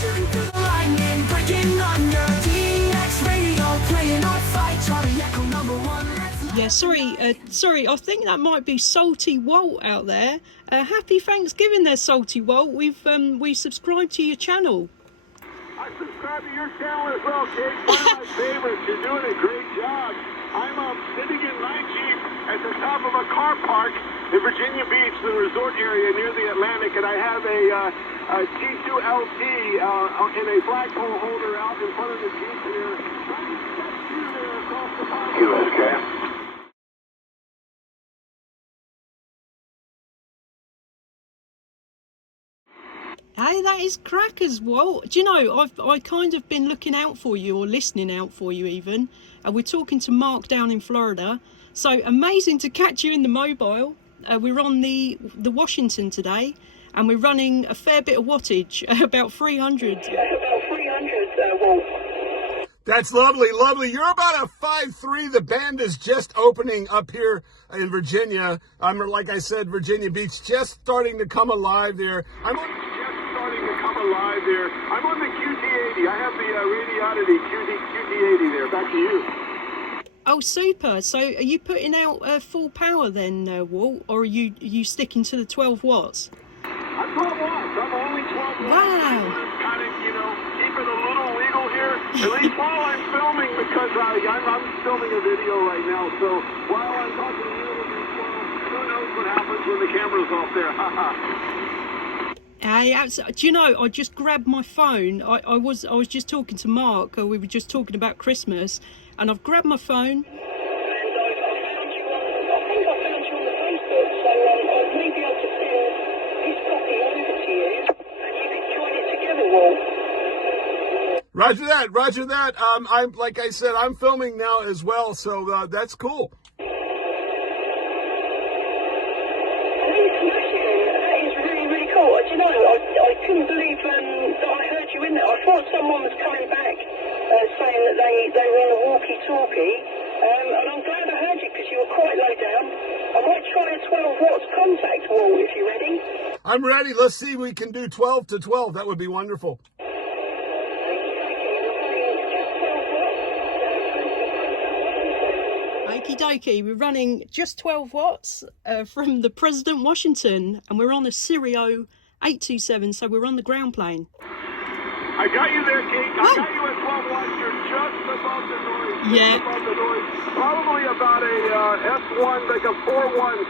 Shooting through the lightning, breaking under. DX radio, playing our fight. Charlie Echo #1. Yeah, sorry. I think that might be Salty Walt out there. Happy Thanksgiving there, Salty Walt. We subscribed to your channel. I subscribe to your channel as well, Kate. One of my favorites. You're doing a great job. I'm sitting in my Jeep at the top of a car park in Virginia Beach, the resort area near the Atlantic, and I have a T2LT in a flagpole holder out in front of the Jeep here. USK. Hey, that is crackers, Walt. Do you know, I kind of been looking out for you, or listening out for you even. We're talking to Mark down in Florida. So amazing to catch you in the mobile. We're on the Washington today, and we're running a fair bit of wattage, about 300. About 300, Walt. That's lovely, lovely. You're about a 5'3". The band is just opening up here in Virginia. Like I said, Virginia Beach just starting to come alive there. I'm on the QT80. I have the Radiodity QT80 there. Back to you. Oh, super. So are you putting out full power then, Walt, or are you sticking to the 12 watts? I'm 12 watts. I'm only 12 watts. Wow. I'm kind of, keep it a little legal here. At least while I'm filming, because I'm filming a video right now. So while I'm talking to you, who knows what happens when the camera's off there. Haha. Do you know, I just grabbed my phone. I was just talking to Mark. We were just talking about Christmas, and I've grabbed my phone. And I think I found you on the Facebook, so I may be able to send this copy over to you, and you can join it together, Walt. Roger that. I'm like I said, I'm filming now as well, so that's cool. You know, I couldn't believe that I heard you in there. I thought someone was coming back saying that they were on a walkie-talkie, and I'm glad I heard you because you were quite low down. I might try a 12 watts contact, Walt, if you're ready. I'm ready. Let's see if we can do 12 to 12. That would be wonderful. Okie dokie, we're running just 12 watts from the President Washington, and we're on a Sirio 827, so we're on the ground plane. I got you there, Kate. I got you at 12 watts. You're just above the noise. Yeah. Above the noise. Probably about a S1, like a 4x1,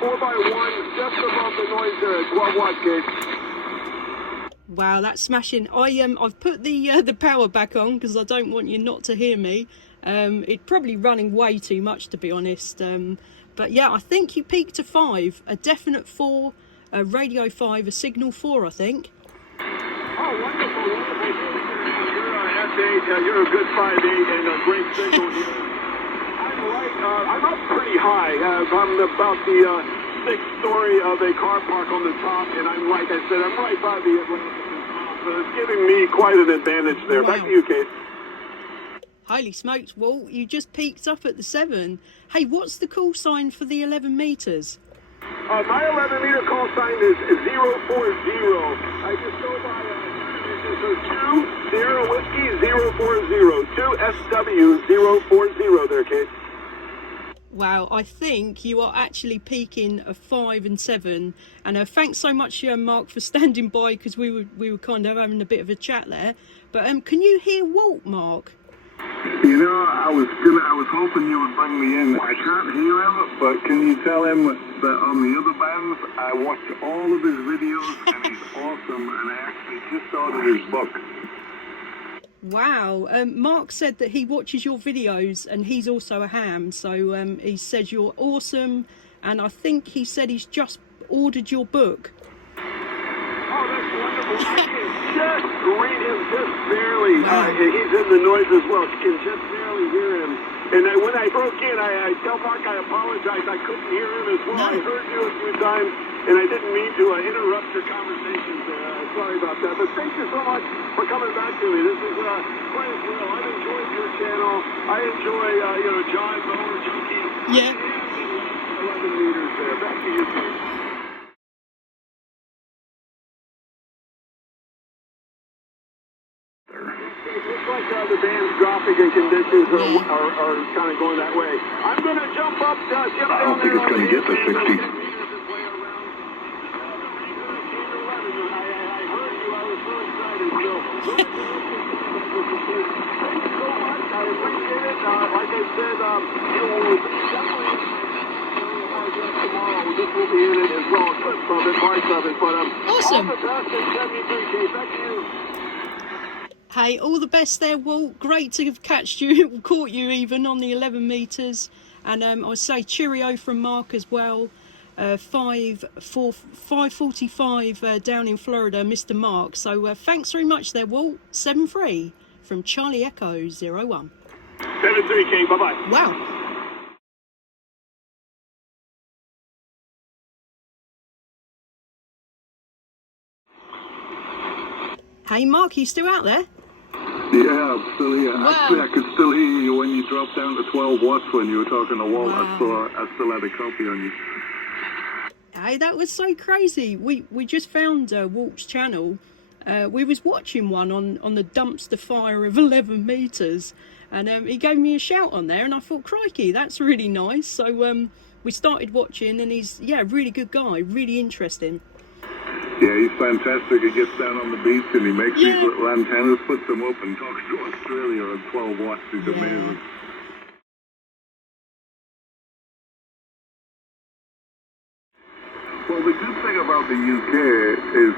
just above the noise there at 12 watts, Kate. Wow, that's smashing. I've put the power back on because I don't want you not to hear me. It's probably running way too much, to be honest. But yeah, I think you peaked to 5, a definite 4, a radio 5, a signal 4, I think. Oh, wonderful. You're S8, you're a good 5'8", and a great signal here. I'm up pretty high. I'm about the 6th story of a car park on the top, and I'm right by the Atlantic, so it's giving me quite an advantage there. Wow. Back to you, Kate. Holy smokes, Walt, you just peaked up at the 7. Hey, what's the call sign for the 11 meters? My 11-meter call sign is 040. I just go by so 2 Sierra Whiskey 040, 2 SW 040 there, Kate. Wow, I think you are actually peaking a 5 and 7. And thanks so much, Mark, for standing by, because we were kind of having a bit of a chat there. But can you hear Walt, Mark? I was hoping you would bring me in. I can't hear him, but can you tell him that on the other bands, I watch all of his videos, and he's awesome, and I actually just ordered his book. Wow, Mark said that he watches your videos, and he's also a ham, so he says you're awesome, and I think he said he's just ordered your book. Oh, that's wonderful. I can just read him just barely. He's in the noise as well. You can just barely hear him. And when I broke in, I tell Mark I apologize. I couldn't hear him as well. No. I heard you a few times, and I didn't mean to interrupt your conversations there. Sorry about that. But thank you so much for coming back to me. This is quite a thrill. I've enjoyed your channel. I enjoy, John Bower Junkie. Yeah. And 11 meters there. Back to you, Steve. It looks like the band's dropping and conditions are kind of going that way. I'm going to jump up, jump I don't down think there it's going to get to 60. I heard you. I was so excited. So, thanks so much. I appreciate it. Like I said, you will definitely tomorrow. This will be in it as well. Clips of it, parts of it. But Awesome. all the best at 73K. Thank you. Hey, all the best there, Walt. Great to have caught you even on the 11 metres. And I say cheerio from Mark as well. 5:45 down in Florida, Mr. Mark. So thanks very much there, Walt. 7-3 from Charlie Echo 01. 73K. Bye-bye. Wow. Hey, Mark, you still out there? Yeah, I'm still here. Wow. Actually, I could still hear you when you dropped down to 12 watts when you were talking to Walt. Wow. I still had a copy on you. Hey, that was so crazy. We just found Walt's channel. We was watching one on the dumpster fire of 11 metres, and he gave me a shout on there, and I thought, crikey, that's really nice. So we started watching, and he's a really good guy, really interesting. Yeah, he's fantastic. He gets down on the beach and he makes these little antennas, puts them up, and talks to Australia on 12 watts. He's amazing. Well, the good thing about the UK is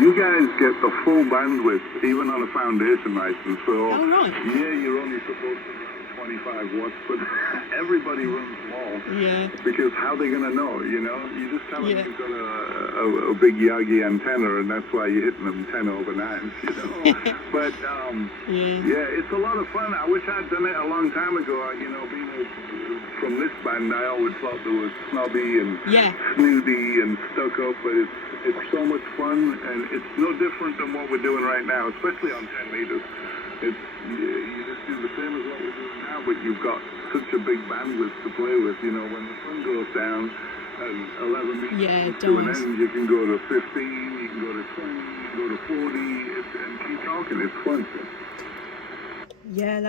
you guys get the full bandwidth, even on a foundation license. So, yeah, you're only supposed to run 25 watts, but everybody runs small. Yeah. Because how are they going to know, you know? You just tell them you've got a big Yagi antenna, and that's why you're hitting them 10 over 9, you know? But, yeah, it's a lot of fun. I wish I'd done it a long time ago. You know, being from this band, I always thought there was snobby and snooty and stuck up, but it's so much fun, and it's no different than what we're doing right now, especially on 10 meters. You just do the same as what we're doing now, but you've got such a big bandwidth to play with. You know, when the sun goes down and 11 meters to an end, you can go to 15, you can go to 20, you can go to 40, and keep talking. It's fun. Yeah,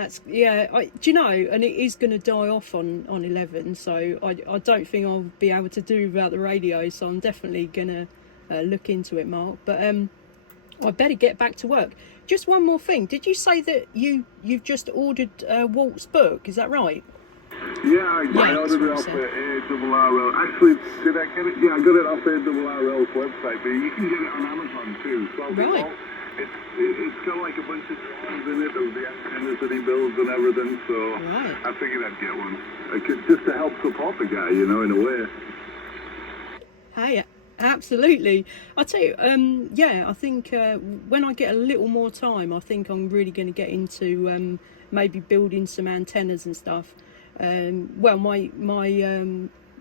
do you know, and it is going to die off on 11, so I don't think I'll be able to do without the radio, so I'm definitely going to look into it, Mark. But I better get back to work. Just one more thing. Did you say that you've just ordered Walt's book? Is that right? Yeah, I ordered it off ARRL. Actually, did I get it? Yeah, I got it off ARRL's website, but you can get it on Amazon too. So right. It's got like a bunch of drawings in it of the antennas that he builds and everything, so I figured I'd get one. Just to help support the guy, you know, in a way. Hey, absolutely. I tell you, I think when I get a little more time, I think I'm really going to get into maybe building some antennas and stuff. Well, my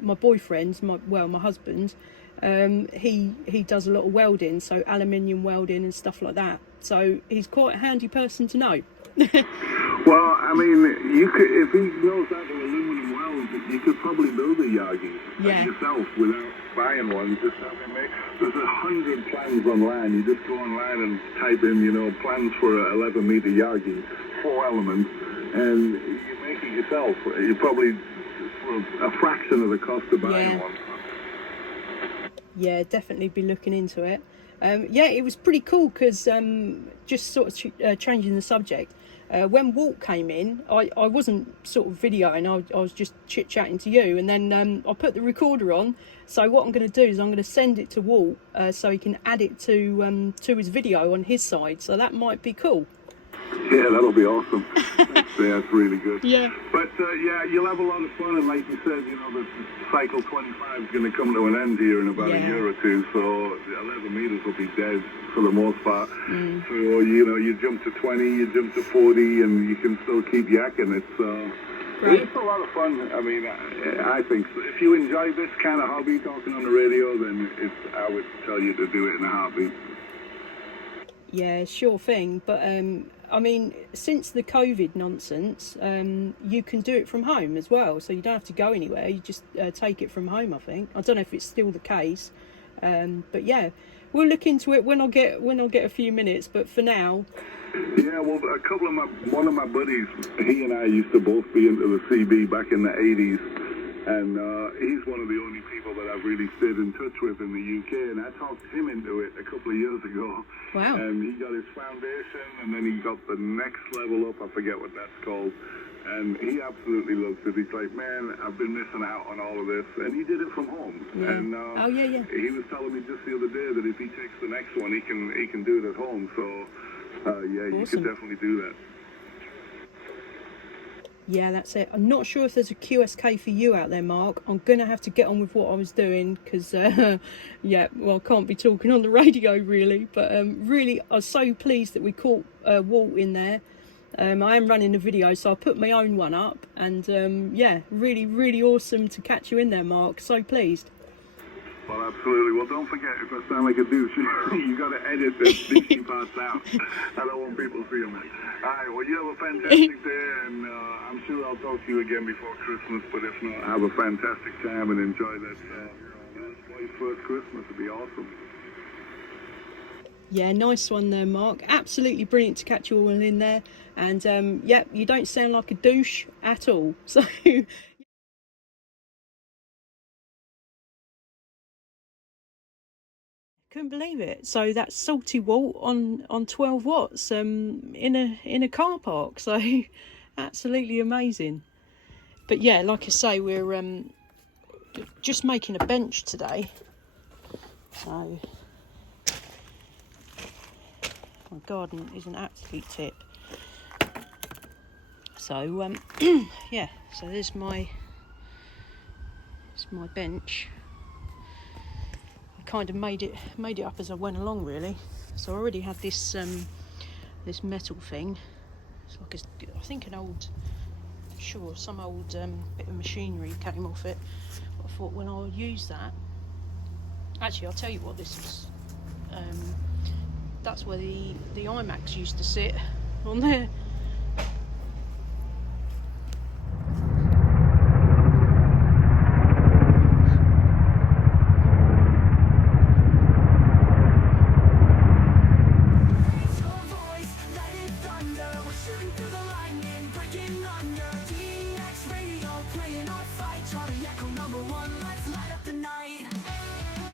boyfriend, my husband, he does a lot of welding, so aluminium welding and stuff like that. So he's quite a handy person to know. Well, I mean, you could, if he knows how to aluminum weld, you could probably build a Yagi yourself without buying one. Just having there's 100 plans online. You just go online and type in, you know, plans for an 11-meter Yagi, 4 elements, and you make it yourself. You probably for a fraction of the cost of buying one. Yeah, definitely be looking into it. It was pretty cool because just sort of changing the subject. When Walt came in, I wasn't sort of videoing, I was just chit-chatting to you, and then I put the recorder on. So what I'm going to do is I'm going to send it to Walt so he can add it to his video on his side. So that might be cool. Yeah, that'll be awesome. That's really good. Yeah. But you'll have a lot of fun, and like you said, you know, the cycle 25 is going to come to an end here in about a year or two, so the 11 meters will be dead for the most part. So, you know, you jump to 20, you jump to 40, and you can still keep yakking. It's a lot of fun. I mean, I think so. If you enjoy this kind of hobby, talking on the radio, then I would tell you to do it in a heartbeat. Yeah, sure thing. But I mean, since the COVID nonsense, you can do it from home as well. So you don't have to go anywhere. You just take it from home, I think. I don't know if it's still the case. But yeah, we'll look into it when I get a few minutes. But for now, Yeah, well, one of my buddies, he and I used to both be into the CB back in the 80s, and he's one of the only people that I've really stayed in touch with in the UK, and I talked him into it a couple of years ago. wow. And he got his foundation, and then he got the next level up, I forget what that's called, and he absolutely loves it. He's like, man, I've been missing out on all of this, and he did it from home. Yeah. And Oh yeah. he was telling me just the other day that if he takes the next one, he can do it at home, so... yeah, you Awesome. could definitely do that. Yeah, that's it. I'm not sure if there's a QSK for you out there, Mark. I'm going to have to get on with what I was doing because, yeah, well, I can't be talking on the radio really. But really, I was so pleased that we caught Walt in there. I am running a video, so I put my own one up. And, yeah, really, really awesome to catch you in there, Mark. So pleased. Well, absolutely. Well, don't forget, if I sound like a douche, you got to edit the douchey parts out. I don't want people seeing it. All right, well, you have a fantastic day, and I'm sure I'll talk to you again before Christmas, but if not, have a fantastic time and enjoy that boy's first Christmas. It'd be awesome. Yeah, nice one there, Mark. Absolutely brilliant to catch you all in there. And, yeah, you don't sound like a douche at all. So... Couldn't believe it. So that's Salty Walt on 12 watts in a car park. So absolutely amazing. But yeah, like I say, we're just making a bench today. So my garden is an absolute tip. So yeah, so there's my bench. Kind of made it up as I went along really. So I already had this this metal thing. It's like I think an old, some old bit of machinery came off it. But I thought, well, I'll use that. Actually, I'll tell you what this is. That's where the iMacs used to sit on there.